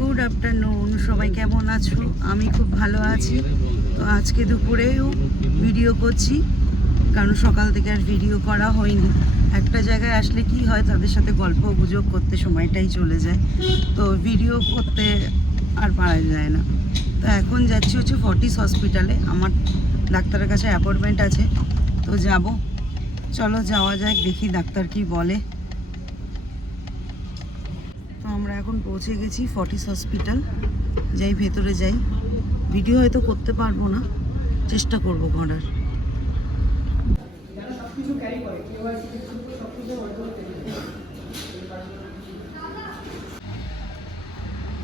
Good afternoon, সবাই কেমন আছো? আমি খুব ভালো আছি। তো আজকে দুপুরেও ভিডিও করছি, কারণ সকাল থেকে আর ভিডিও করা হয়নি। একটা জায়গায় আসলে কি হয়, তাদের সাথে গল্প গুজব করতে সময়টাই চলে যায়। তো ভিডিও করতে আর পারা যায় না। তো এখন যাচ্ছি হচ্ছে ফর্টিস হসপিটালে। আমার ডাক্তারের কাছে অ্যাপয়েন্টমেন্ট আছে। তো যাব। চলো যাওয়া যাক, দেখি ডাক্তার কি বলে তো আমরা এখন পৌঁছে গেছি ফর্টিস হসপিটাল। যাই ভেতরে যাই। ভিডিও হয়তো করতে পারব না। চেষ্টা করব করার।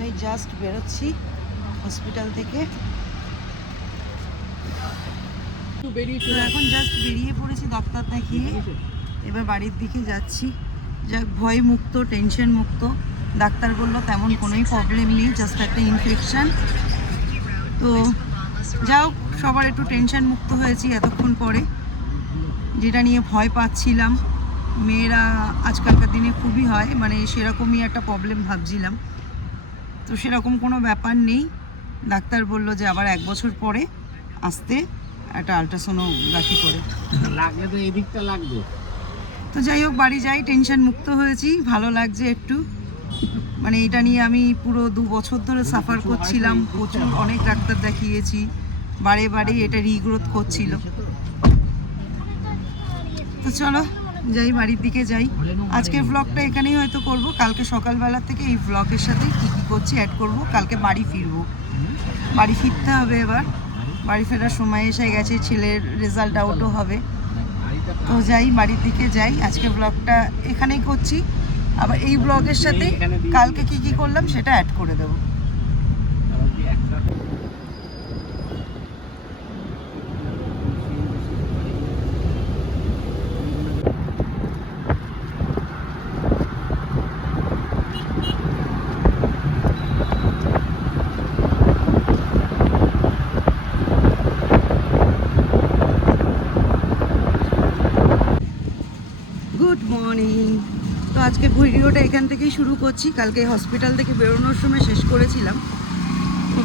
এই জাস্ট বেরোচ্ছি হসপিটাল থেকে। এখন জাস্ট বেরিয়ে পড়েছি ডাক্তার দেখিয়ে। এবার বাড়ির দিকে যাচ্ছি। যাক, ভয় মুক্ত টেনশন মুক্ত। ডাক্তার বলল তেমন কোনোই প্রবলেম নেই জাস্ট একটা ইনফেকশন তো যাও সবার একটু টেনশন মুক্ত হয়েছি এতক্ষণ পরে যেটা নিয়ে ভয় পাচ্ছিলাম। মেয়েরা আজকালকার দিনে খুবই হয় মানে সেরকমই একটা প্রবলেম ভাবছিলাম। তো সেরকম কোনো ব্যাপার নেই। ডাক্তার বলল যে আবার এক বছর পরে আসতে একটা আলট্রাসোনোগ্রাফি করে। লাগলে তো এদিকটা লাগবে। তো যাই হোক বাড়ি যাই টেনশন মুক্ত হয়েছি ভালো লাগছে একটু। মানে এটা নিয়ে আমি পুরো দু বছর ধরে সাফার করছিলাম প্রচুর অনেক ডাক্তার দেখিয়েছি বারে বারে এটা রিগ্রোথ করছিল। তো চলো যাই বাড়ির দিকে যাই। আজকের ব্লগটা এখানেই হয়তো করব। কালকে সকালবেলা থেকে এই ব্লগের সাথে কী কী করছি অ্যাড করব। কালকে বাড়ি ফিরবো। বাড়ি ফিরতে হবে এবার। বাড়ি ফেরার সময় এসে গেছে ছেলের রেজাল্ট আউটও হবে। তো যাই বাড়ির দিকে যাই। আজকে ব্লগটা এখানেই করছি। আবার এই ব্লগের সাথে কালকে কি কি করলাম সেটা অ্যাড করে দেবো। গুড মর্নিং আজকে ভিডিওটা এখান থেকেই শুরু করছি। কালকে হসপিটাল থেকে বেরোনোর সময় শেষ করেছিলাম।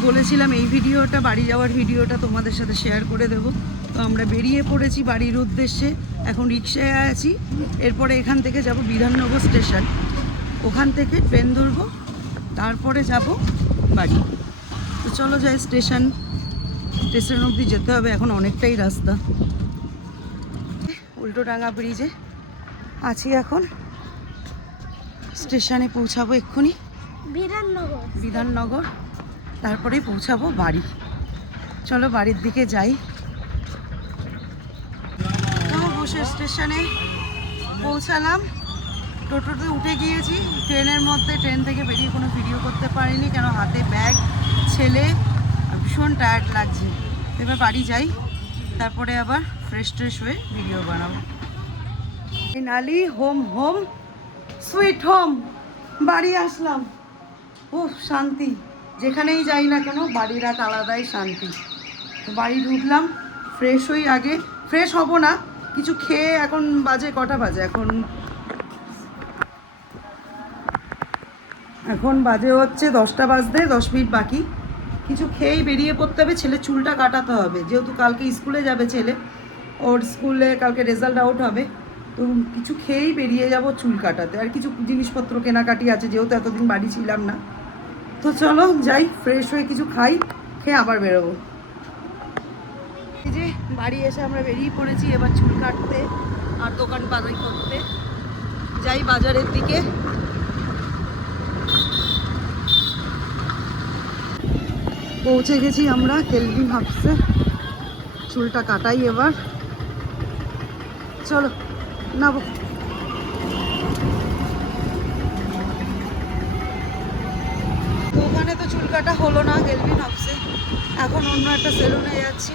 বলেছিলাম এই ভিডিওটা, বাড়ি যাওয়ার ভিডিওটা তোমাদের সাথে শেয়ার করে দেব। তো আমরা বেরিয়ে পড়েছি বাড়ির উদ্দেশ্যে। এখন রিক্সায় আছি। এরপরে এখান থেকে যাব বিধাননগর স্টেশন। ওখান থেকে ট্রেন ধরবো। তারপরে যাব বাড়ি। তো চলো যাই স্টেশন। স্টেশন অবধি যেতে হবে, এখন অনেকটাই রাস্তা। উল্টোডাঙ্গা ব্রিজে আছি এখন। স্টেশনে পৌঁছাবো এক্ষুনি? বিধাননগর। বিধাননগর? তারপরে পৌঁছাবো বাড়ি। চলো বাড়ির দিকে যাই। তো বসে স্টেশনে। পৌঁছালাম। টোটোতে উঠে গিয়েছি। ট্রেনের মধ্যে ট্রেন থেকে বেরিয়ে কোনো ভিডিও করতে পারিনি কেন হাতে ব্যাগ ছেলে ভীষণ টায়ার্ড লাগছে। এবার বাড়ি যাই। তারপরে আবার ফ্রেশ ট্রেশ হয়ে ভিডিও বানাবো। Finally home home sweet home বাড়ি আসলাম। ও শান্তি। যেখানেই যাই না কেন, বাড়ির এক আলাদাই শান্তি। বাড়ি ঢুকলাম ফ্রেশ হই আগে। ফ্রেশ হব না, কিছু খেয়ে এখন বাজে কটা বাজে? এখন এখন বাজে হচ্ছে দশটা বাজতে, দশ মিনিট বাকি। কিছু খেয়েই বেরিয়ে পড়তে হবে, ছেলে চুলটা কাটাতে হবে। যেহেতু কালকে স্কুলে যাবে ছেলে, ওর স্কুলে কালকে রেজাল্ট আউট হবে। তো কিছু খেয়েই বেরিয়ে যাব চুল কাটাতে। আর কিছু জিনিসপত্র কেনাকাটি আছে, যেহেতু এতদিন বাড়ি ছিলাম না। তো চলো যাই ফ্রেশ হয়ে কিছু খাই, খেয়ে আবার বেরোবো। এই যে বাড়ি এসে আমরা বেরিয়ে পড়েছি এবার চুল কাটতে আর দোকান বাজাই করতে। যাই বাজারের দিকে। পৌঁছে গেছি আমরা কেলভিন হাফসে চুলটা কাটাই এবার। চলো। নাবো ওখানে তো চুল কাটা হলো না গেলভিন হাফসে এখন অন্য একটা সেলুনে যাচ্ছি।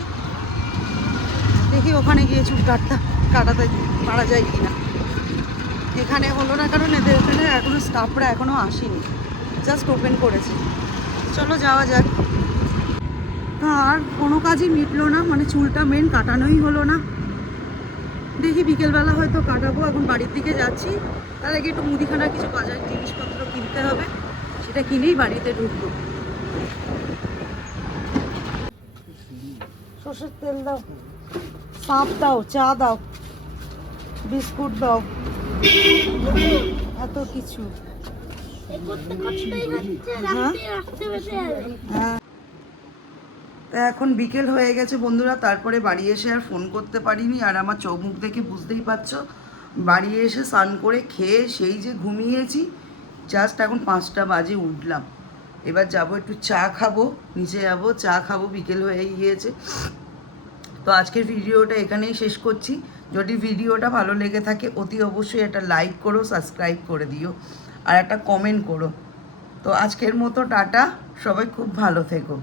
দেখি ওখানে গিয়ে চুল কাটতে, কাটাতে পারা যায় কি না এখানে হলো না কারণ এদের এখানে এখনও স্টাফরা এখনও আসেনি। জাস্ট ওপেন করেছে। চলো যাওয়া যাক। আর কোনো কাজই মিটলো না মানে চুলটা মেন কাটানোই হলো না। দেখি বিকেলবেলা হয়তো কাটাবো এখন বাড়ির দিকে যাচ্ছি। তার আগে একটু মুদিখানা কিছু বাজার জিনিসপত্র কিনতে হবে সেটা কিনেই বাড়িতে ঢুকবো। সর্ষের তেল দাও সাপ দাও চা দাও বিস্কুট দাও এত কিছু। হ্যাঁ? হ্যাঁ। তা এখন বিকেল হয়ে গেছে বন্ধুরা, তারপরে বাড়ি এসে আর ফোন করতে পারিনি। আর আমার চোখ মুখ দেখে বুঝতেই পারছ, বাড়ি এসে স্নান করে খেয়ে সেই যে ঘুমিয়েছি জাস্ট এখন পাঁচটা বাজে উঠলাম। এবার যাব একটু চা খাব, নিচে যাব, চা খাব, বিকেল হয়ে গিয়েছে। তো আজকের ভিডিওটা এখানেই শেষ করছি। যদি ভিডিওটা ভালো লেগে থাকে, অতি অবশ্যই একটা লাইক করো সাবস্ক্রাইব করে দিও, আর একটা কমেন্ট করো। তো আজকের মতো টাটা, সবাই খুব ভালো থেকো।